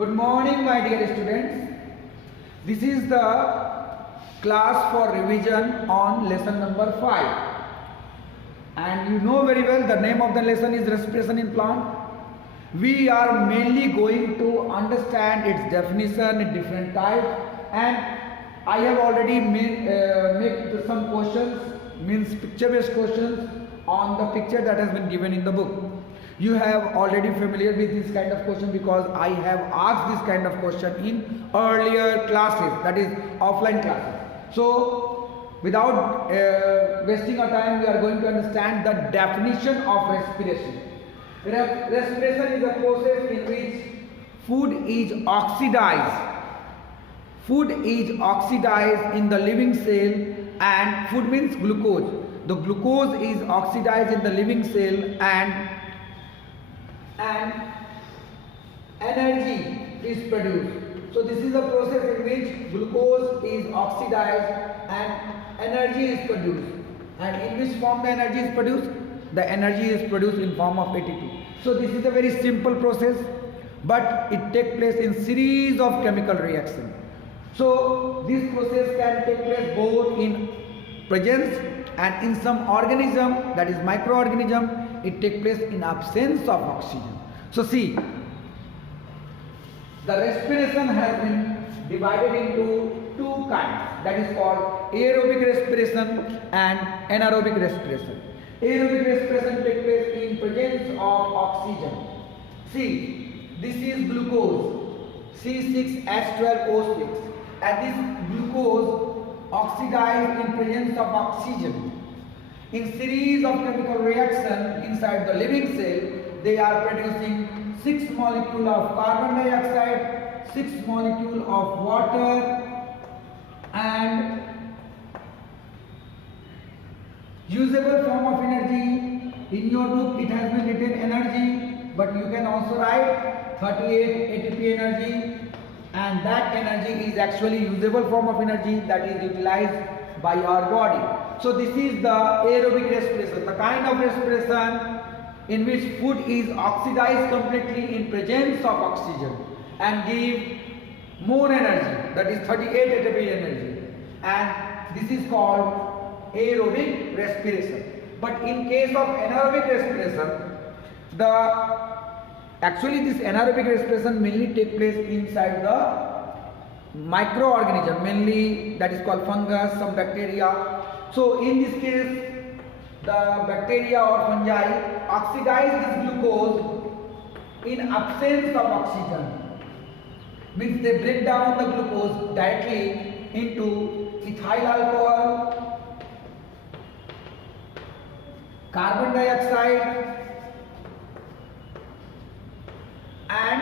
Good morning, my dear students. This is the class for revision on lesson number 5. And you know very well the name of the lesson is respiration in plant. We are mainly going to understand its definition in different types, and I have already made some questions, means picture based questions on the picture that has been given in the book. You have already familiar with this kind of question because I have asked this kind of question in earlier classes, that is offline classes. So without wasting our time, we are going to understand the definition of respiration. Respiration is a process in which food is oxidized. Food is oxidized in the living cell, and food means glucose. The glucose is oxidized in the living cell, and energy is produced. So this is a process in which glucose is oxidized and energy is produced. And in which form the energy is produced? The energy is produced in form of ATP. So this is a very simple process, but it takes place in series of chemical reactions. So this process can take place both in presence and in some organism, that is microorganism, it takes place in absence of oxygen. So see, the respiration has been divided into two kinds, that is called aerobic respiration and anaerobic respiration. Aerobic respiration takes place in presence of oxygen. See, this is glucose, C6H12O6, and this glucose oxidized in presence of oxygen. In series of chemical reaction inside the living cell, they are producing 6 molecules of carbon dioxide, 6 molecules of water, and usable form of energy. In your book it has been written energy, but you can also write 38 ATP energy, and that energy is actually usable form of energy that is utilized by our body. So this is the aerobic respiration, the kind of respiration in which food is oxidized completely in presence of oxygen and give more energy, that is 38 ATP energy, and this is called aerobic respiration. But in case of anaerobic respiration, actually this anaerobic respiration mainly takes place inside the microorganism, mainly that is called fungus, some bacteria. So in this case, the bacteria or fungi oxidize this glucose in absence of oxygen. Means they break down the glucose directly into ethyl alcohol, carbon dioxide, and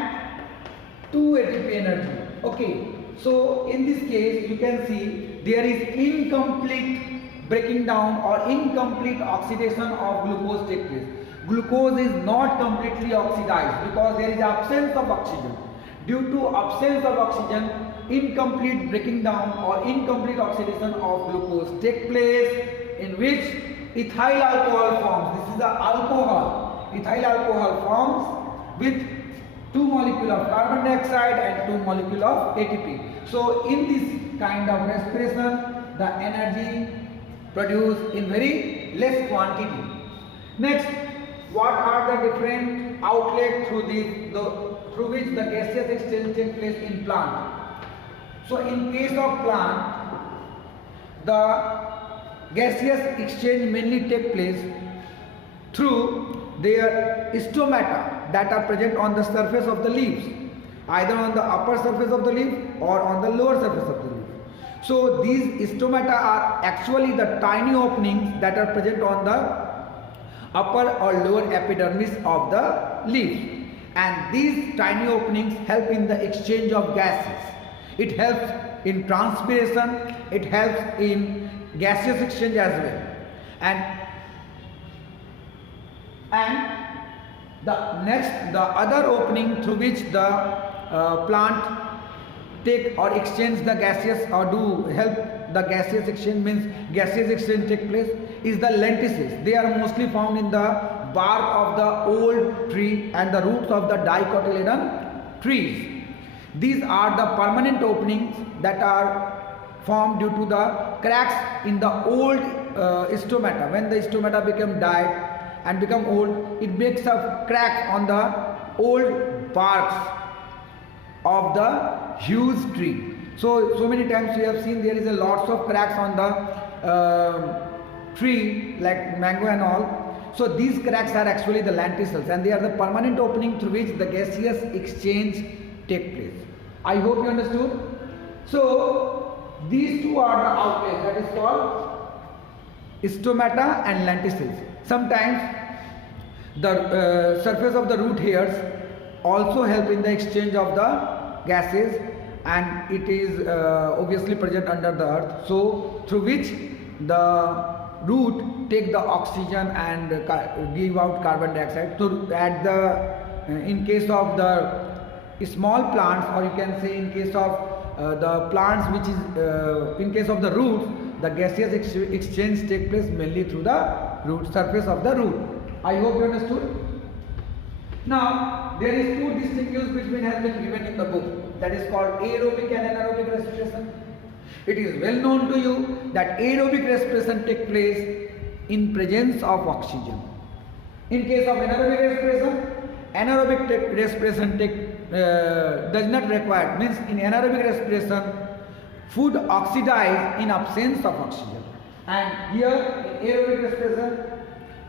2 ATP energy. Okay, so in this case you can see there is incomplete breaking down or incomplete oxidation of glucose takes place. Glucose is not completely oxidized because there is absence of oxygen. Due to absence of oxygen, incomplete breaking down or incomplete oxidation of glucose takes place, in which ethyl alcohol forms. This is the alcohol. Ethyl alcohol forms with 2 molecules of carbon dioxide and 2 molecules of ATP. So in this kind of respiration, the energy produced in very less quantity. Next, what are the different outlets through which the gaseous exchange takes place in plant? So in case of plant, the gaseous exchange mainly takes place through their stomata that are present on the surface of the leaves, either on the upper surface of the leaf or on the lower surface of the leaf. So these stomata are actually the tiny openings that are present on the upper or lower epidermis of the leaf, and these tiny openings help in the exchange of gases. It helps in transpiration, it helps in gaseous exchange as well, and the other opening through which the plant take or exchange the gaseous or do help the gaseous exchange, means gaseous exchange take place, is the lenticels. They are mostly found in the bark of the old tree and the roots of the dicotyledon trees. These are the permanent openings that are formed due to the cracks in the old stomata. When the stomata become died and become old, it makes a crack on the old barks of the huge tree. So many times we have seen there is a lots of cracks on the tree like mango and all. So these cracks are actually the lenticels, and they are the permanent opening through which the gaseous exchange take place. I hope you understood. So these two are the outlets, that is called stomata and lenticels. Sometimes the surface of the root hairs also help in the exchange of the gases, and it is obviously present under the earth, so through which the root take the oxygen and give out carbon dioxide. So at the in case of the small plants, or you can say in case of the plants which is in case of the roots, the gaseous exchange take place mainly through the root surface of the root. I hope you understood. Now there is two distinguished between has been given in the book, that is called aerobic and anaerobic respiration. It is well known to you that aerobic respiration takes place in presence of oxygen. In case of anaerobic respiration does not require, means in anaerobic respiration food oxidize in absence of oxygen, and here in aerobic respiration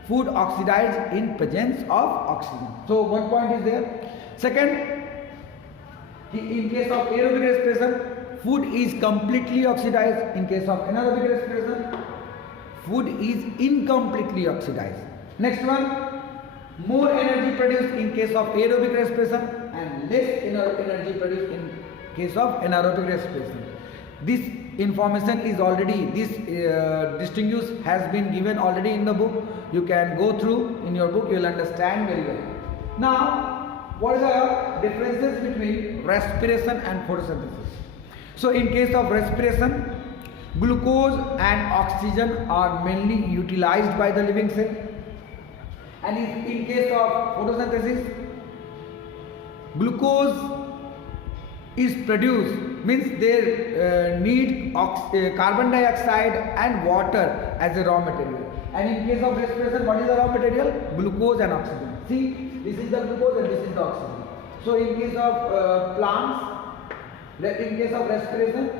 food oxidize in presence of oxygen. So one point is there. Second, in case of aerobic respiration food is completely oxidized. In case of anaerobic respiration, food is incompletely oxidized. Next one, more energy produced in case of aerobic respiration and less energy produced in case of anaerobic respiration. This information is already, this distinguish has been given already in the book. You can go through in your book, you will understand very well. Now, what are the differences between respiration and photosynthesis? So in case of respiration, glucose and oxygen are mainly utilized by the living cell, and in case of photosynthesis, glucose is produced, means they need carbon dioxide and water as a raw material, and in case of respiration, what is the raw material? Glucose and oxygen. See, this is the glucose and this is the oxygen. So in case of plants, in case of respiration,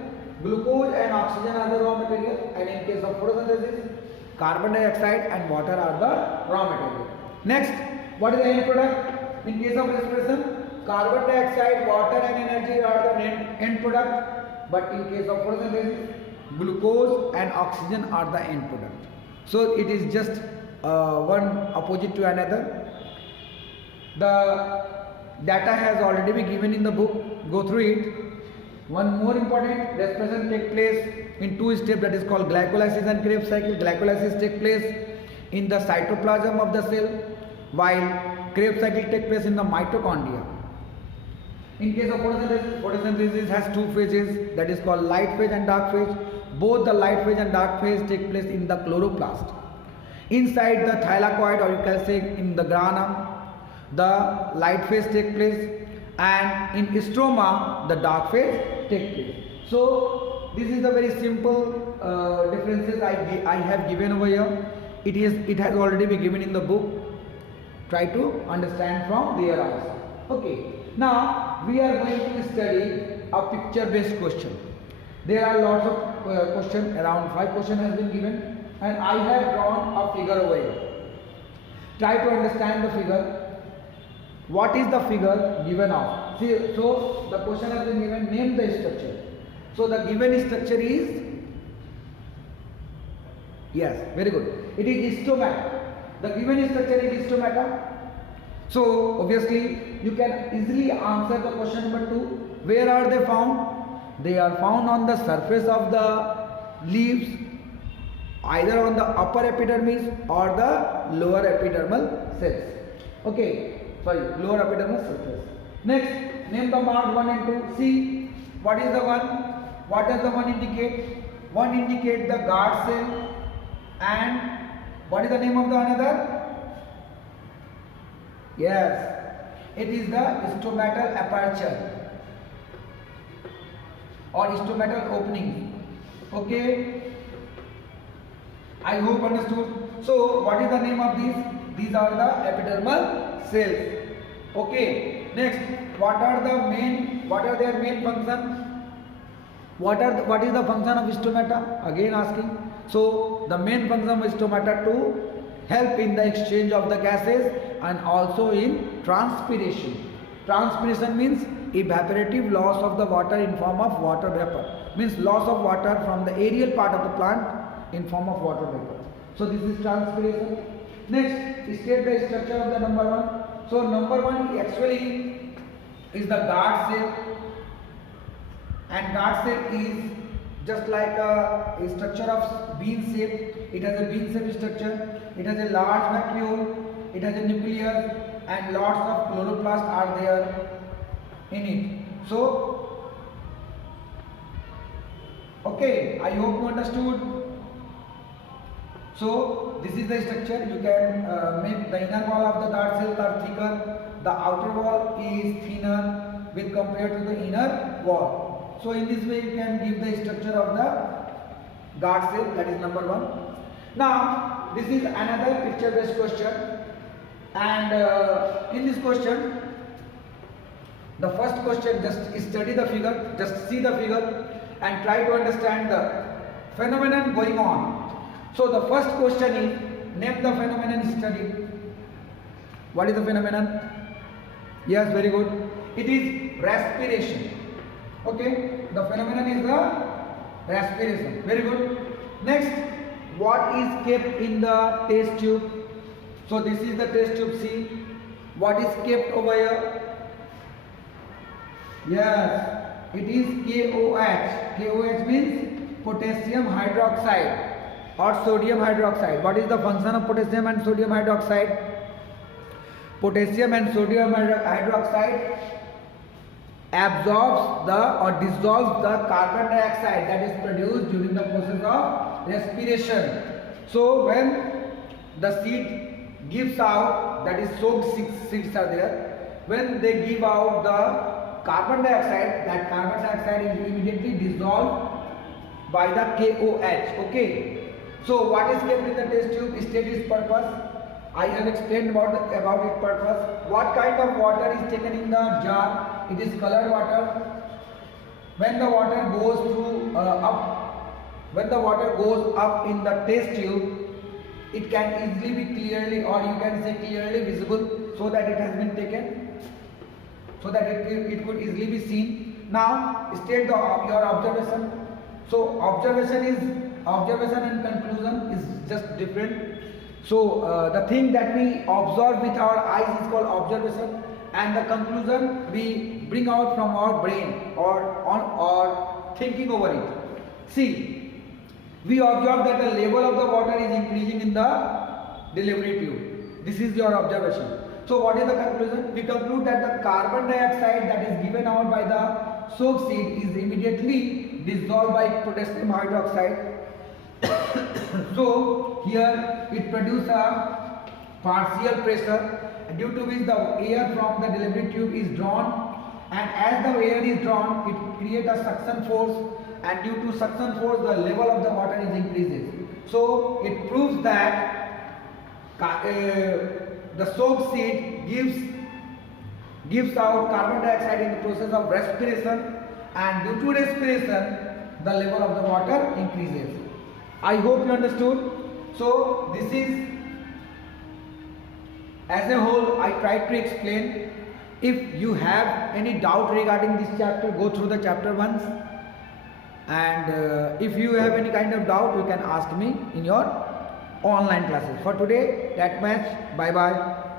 glucose and oxygen are the raw material, and in case of photosynthesis, carbon dioxide and water are the raw material. Next, what is the end product? In case of respiration, carbon dioxide, water and energy are the end product, but in case of photosynthesis, glucose and oxygen are the end product. So it is just one opposite to another. The data has already been given in the book, go through it. One more important, respiration takes place in two steps, that is called glycolysis and Krebs cycle. Glycolysis takes place in the cytoplasm of the cell, while Krebs cycle takes place in the mitochondria. In case of photosynthesis, photosynthesis has two phases, that is called light phase and dark phase. Both the light phase and dark phase take place in the chloroplast. Inside the thylakoid, or you can say in the granum, the light phase takes place, and in stroma the dark phase takes place. So this is the very simple differences I have given over here. It has already been given in the book. Try to understand from there also. Okay. Now we are going to study a picture based question. There are lots of questions, around 5 questions has been given, and I have drawn a figure over here. Try to understand the figure. What is the figure given of? See, so the question has been given, name the structure. So the given structure is, yes, very good. It is stomata. The given structure is stomata. So obviously you can easily answer the question number 2. Where are they found? They are found on the surface of the leaves, either on the upper epidermis or the lower epidermal cells. Okay. Sorry, lower epidermal surface. Next, name the marked 1 and 2. See, what is the one? What does the one indicate? One indicate the guard cell, and what is the name of the another? Yes, it is the stomatal aperture. or stomatal openings. Okay, I hope understood. So what is the name of these? These are the epidermal cells. Okay, next, what are their main function? What is the function of stomata? Again asking. So the main function of stomata to help in the exchange of the gases and also in transpiration. Transpiration means evaporative loss of the water in form of water vapor. Means loss of water from the aerial part of the plant in form of water vapor. So this is transpiration. Next, state the structure of the number one. So number one actually is the guard cell, and guard cell is just like a structure of bean shape. It has a bean shape structure. It has a large vacuole. It has a nucleus, and lots of chloroplasts are there in it. So, okay, I hope you understood. So this is the structure. You can make the inner wall of the guard cells are thicker. The outer wall is thinner with compared to the inner wall. So in this way you can give the structure of the guard cell. That is number one. Now this is another picture based question, and in this question, the first question, just study the figure, just see the figure and try to understand the phenomenon going on. So the first question is, name the phenomenon studied. What is the phenomenon? Yes, very good. It is respiration. Okay, the phenomenon is the respiration. Very good. Next, what is kept in the test tube? So this is the test tube. See, what is kept over here? Yes, it is KOH. KOH means potassium hydroxide or sodium hydroxide. What is the function of potassium and sodium hydroxide? Potassium and sodium hydroxide absorbs or dissolves the carbon dioxide that is produced during the process of respiration. So when the seed gives out, that is soaked seeds are there, when they give out the carbon dioxide, that carbon dioxide is immediately dissolved by the KOH. Okay. So what is kept in the test tube? State its purpose. I have explained about its purpose. What kind of water is taken in the jar? It is colored water. When the water goes up in the test tube, it can easily be clearly, or you can say clearly visible, so that it has been taken, so that it could easily be seen. Now state your observation. So observation and conclusion is just different. So the thing that we observe with our eyes is called observation, and the conclusion we bring out from our brain or thinking over it. See, we observe that the level of the water is increasing in the delivery tube. This is your observation. So what is the conclusion? We conclude that the carbon dioxide that is given out by the soaked seed is immediately dissolved by potassium hydroxide. So here it produces a partial pressure, due to which the air from the delivery tube is drawn, and as the air is drawn, it creates a suction force, and due to suction force the level of the water is increases. So it proves that the soaked seed gives out carbon dioxide in the process of respiration, and due to respiration the level of the water increases. I hope you understood. So this is, as a whole, I tried to explain. If you have any doubt regarding this chapter, go through the chapter once, and if you have any kind of doubt, you can ask me in your online classes. For today, that much. Bye bye.